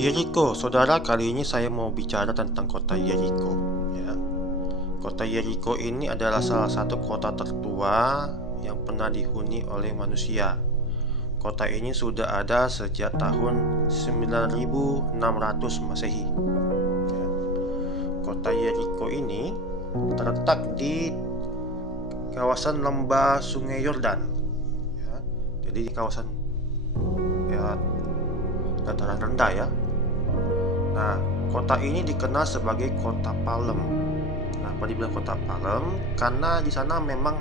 Yeriko, saudara, kali ini saya mau bicara tentang kota Yeriko. Ya. Kota Yeriko ini adalah salah satu kota tertua yang pernah dihuni oleh manusia. Kota ini sudah ada sejak tahun 9600 Masehi. Ya. Kota Yeriko ini terletak di kawasan lembah Sungai Yordan. Ya. Jadi di kawasan dataran rendah ya. Nah, kota ini dikenal sebagai kota palem. Kenapa dibilang kota palem? Karena di sana memang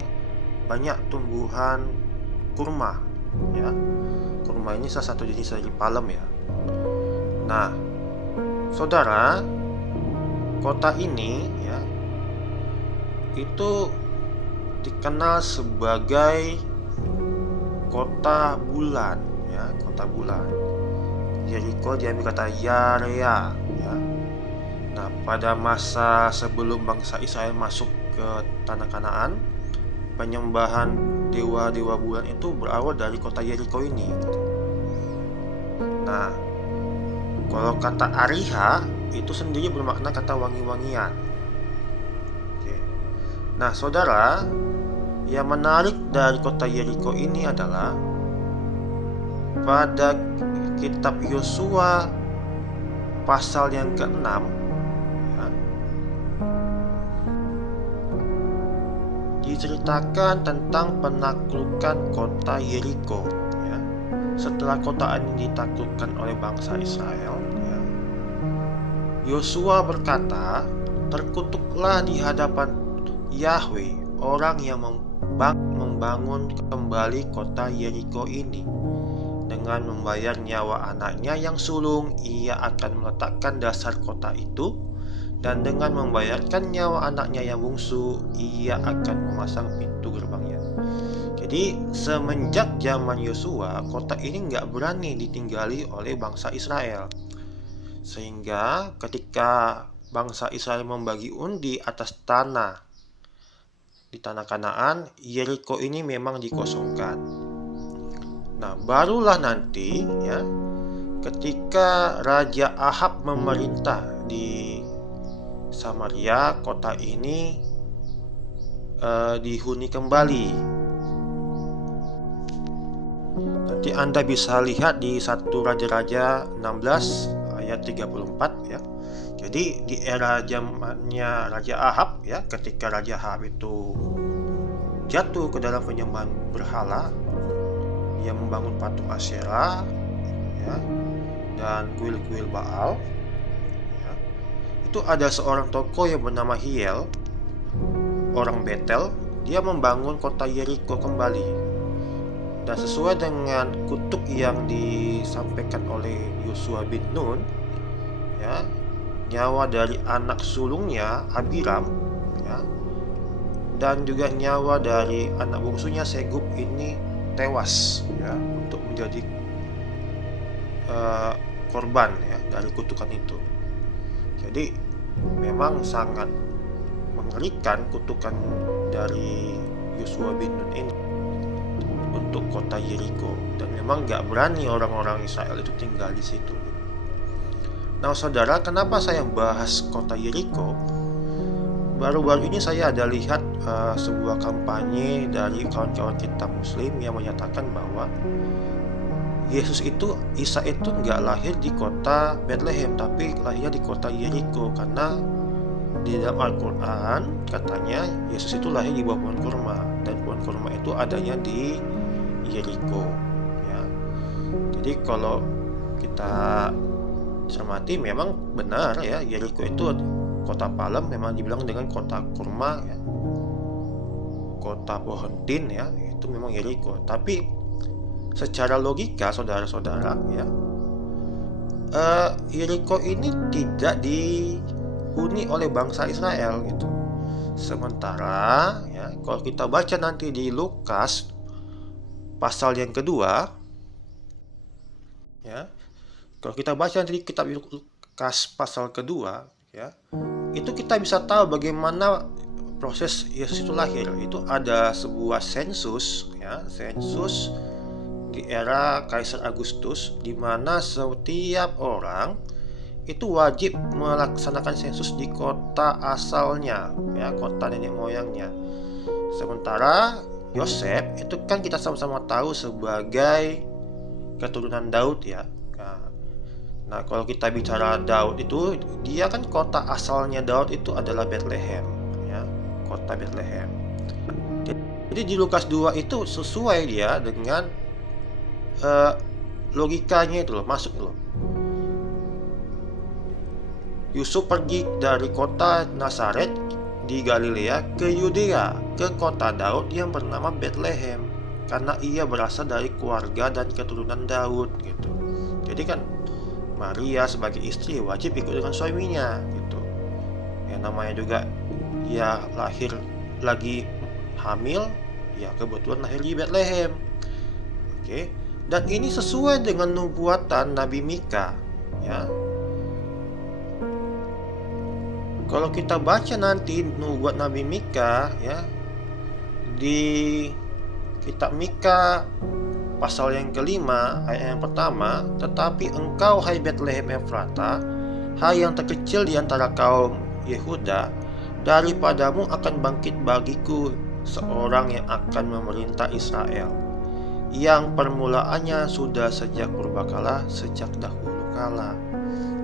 banyak tumbuhan kurma, ya. Kurma ini salah satu jenis dari palem ya. Nah, saudara, kota ini ya itu dikenal sebagai kota bulan, ya, kota bulan. Yeriko diambil kata Yarea ya. Nah, pada masa sebelum bangsa Israel masuk ke tanah Kanaan, penyembahan dewa-dewa bulan itu berawal dari kota Yeriko ini. Nah, kalau kata Ariha itu sendiri bermakna kata wangi-wangian. Oke. Nah, saudara, yang menarik dari kota Yeriko ini adalah pada kitab Yosua pasal yang ke-6 ya, diceritakan tentang penaklukan kota Yeriko ya. Setelah kota ini ditaklukkan oleh bangsa Israel ya, Yosua berkata, "Terkutuklah di hadapan Yahweh orang yang membangun kembali kota Yeriko ini. Dengan membayar nyawa anaknya yang sulung, ia akan meletakkan dasar kota itu, dan dengan membayarkan nyawa anaknya yang bungsu, ia akan memasang pintu gerbangnya." Jadi semenjak zaman Yosua, kota ini nggak berani ditinggali oleh bangsa Israel. Sehingga ketika bangsa Israel membagi undi atas tanah di tanah Kanaan, Yeriko ini memang dikosongkan. Nah, barulah nanti ya, ketika Raja Ahab memerintah di Samaria, kota ini dihuni kembali. Nanti Anda bisa lihat di 1 Raja-Raja 16 ayat 34 ya. Jadi di era zamannya Raja Ahab ya, ketika Raja Ahab itu jatuh ke dalam penyembahan berhala, ia membangun patung Asyera ya, dan kuil-kuil Baal ya. Itu ada seorang tokoh yang bernama Hiel, orang Betel. Dia membangun kota Yeriko kembali, dan sesuai dengan kutuk yang disampaikan oleh Yosua bin Nun ya, nyawa dari anak sulungnya Abiram ya, dan juga nyawa dari anak bungsunya Segub ini tewas ya, untuk menjadi korban ya dari kutukan itu. Jadi memang sangat mengerikan kutukan dari Yosua bin Nun ini untuk kota Yeriko, dan memang gak berani orang-orang Israel itu tinggal di situ. Nah, saudara, kenapa saya bahas kota Yeriko? Baru-baru ini saya ada lihat sebuah kampanye dari kawan-kawan kita Muslim yang menyatakan bahwa Isa itu nggak lahir di kota Bethlehem, tapi lahirnya di kota Yeriko, karena di dalam Al-Quran katanya Yesus itu lahir di bawah pohon kurma, dan pohon kurma itu adanya di Yeriko ya. Jadi kalau kita cermati memang benar ya, Yeriko itu kota palem, memang dibilang dengan kota kurma ya, kota pohon tin ya, itu memang Yeriko. Tapi secara logika saudara-saudara ya, Yeriko ini tidak dihuni oleh bangsa Israel gitu. Sementara ya, kalau kita baca nanti di Lukas pasal yang kedua ya, kalau kita baca nanti di kitab Lukas pasal kedua ya, itu kita bisa tahu bagaimana proses Yesus itu lahir. Itu ada sebuah sensus ya, sensus di era Kaisar Agustus, di mana setiap orang itu wajib melaksanakan sensus di kota asalnya, ya, kota nenek moyangnya. Sementara Yosef itu kan kita sama-sama tahu sebagai keturunan Daud, ya. Nah, kalau kita bicara Daud itu, dia kan kota asalnya Daud itu adalah Bethlehem, ya, kota Bethlehem. Jadi di Lukas 2 itu sesuai dia dengan logikanya itu loh, masuk loh. Yusuf pergi dari kota Nazaret di Galilea ke Yudea, ke kota Daud yang bernama Bethlehem, karena ia berasal dari keluarga dan keturunan Daud gitu. Jadi kan Maria sebagai istri wajib ikut dengan suaminya gitu. Yang namanya juga ya lahir lagi hamil, ya kebetulan lahir di Bethlehem. Oke. Dan ini sesuai dengan nubuatan Nabi Mika, ya. Kalau kita baca nanti nubuat Nabi Mika, ya, di kitab Mika pasal yang kelima ayat yang pertama, tetapi engkau hai Bethlehem Efrata, hai yang terkecil di antara kaum Yehuda, daripadamu akan bangkit bagiku seorang yang akan memerintah Israel, yang permulaannya sudah sejak purbakala, sejak dahulu kala.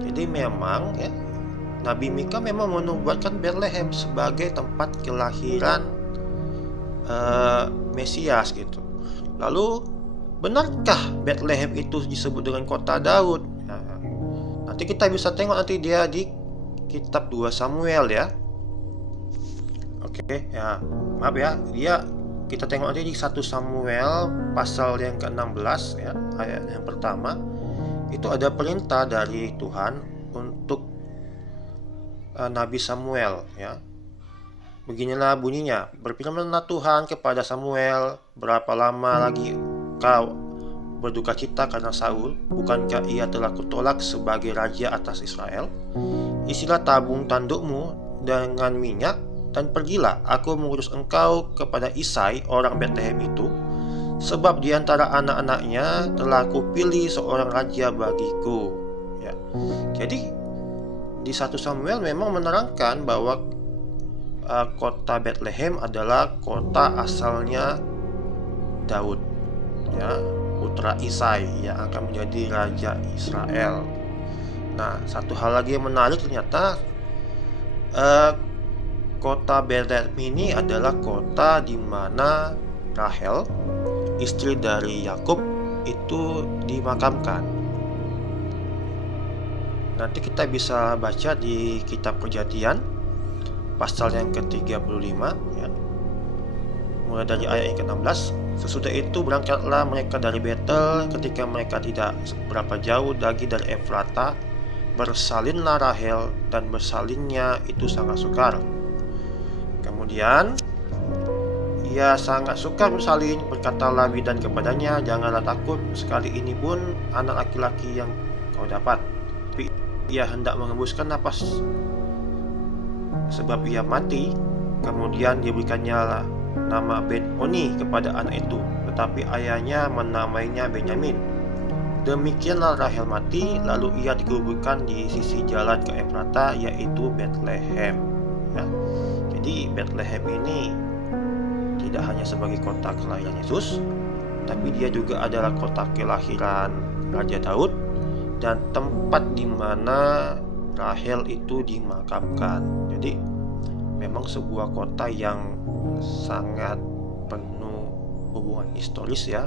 Jadi memang, ya, Nabi Mika memang menubuatkan Bethlehem sebagai tempat kelahiran Mesias gitu. Lalu benarkah Bethlehem itu disebut dengan kota Daud? Nah, nanti kita bisa tengok nanti dia di kitab 2 Samuel, ya. Oke, ya. Maaf ya, kita tengok nanti di 1 Samuel pasal yang ke-16, ya, ayat yang pertama. Itu ada perintah dari Tuhan untuk Nabi Samuel, ya. Beginilah bunyinya, berfirmanlah Tuhan kepada Samuel, berapa lama lagi kau berduka cita karena Saul? Bukankah ia telah kutolak sebagai raja atas Israel? Isilah tabung tandukmu dengan minyak, dan pergilah, aku mengurus engkau kepada Isai orang Bethlehem itu, sebab di antara anak-anaknya telah kupilih seorang raja bagiku, ya. Jadi di 1 Samuel memang menerangkan bahwa kota Bethlehem adalah kota asalnya Daud, ya, putra Isai yang akan menjadi raja Israel. Nah, satu hal lagi yang menarik ternyata kota Bethlehem ini adalah kota di mana Rahel, istri dari Yakub, itu dimakamkan. Nanti kita bisa baca di kitab Kejadian pasal yang ke-35, ya, mulai dari ayat yang ke-16. Sesudah itu berangkatlah mereka dari Betel. Ketika mereka tidak berapa jauh lagi dari Efrata, bersalinlah Rahel, dan bersalinnya itu sangat sukar. Kemudian ia sangat sukar bersalin, berkatalah bidan kepadanya, janganlah takut, sekali ini pun anak laki-laki yang kau dapat. Tapi ia hendak mengembuskan napas sebab ia mati. Kemudian diberikannya nama Ben-Oni kepada anak itu, tetapi ayahnya menamainya Benyamin. Demikianlah Rahel mati, lalu ia dikuburkan di sisi jalan ke Efrata, yaitu Bethlehem, ya. Jadi Bethlehem ini tidak hanya sebagai kota kelahiran Yesus, tapi dia juga adalah kota kelahiran Raja Daud dan tempat di mana Rahel itu dimakamkan. Jadi memang sebuah kota yang sangat penuh hubungan historis, ya,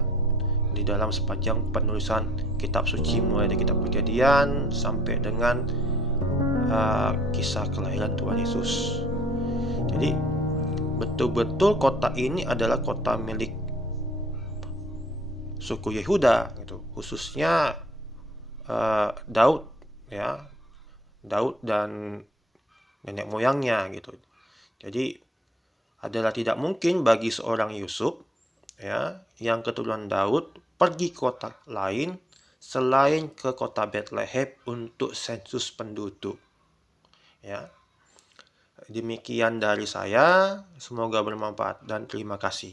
di dalam sepanjang penulisan kitab suci, mulai dari kitab Kejadian sampai dengan kisah kelahiran Tuhan Yesus. Jadi betul-betul kota ini adalah kota milik suku Yehuda gitu, khususnya Daud, ya, Daud dan nenek moyangnya gitu. Jadi adalah tidak mungkin bagi seorang Yusuf, ya, yang keturunan Daud pergi ke kota lain selain ke kota Bethlehem untuk sensus penduduk, ya. Demikian dari saya, semoga bermanfaat dan terima kasih.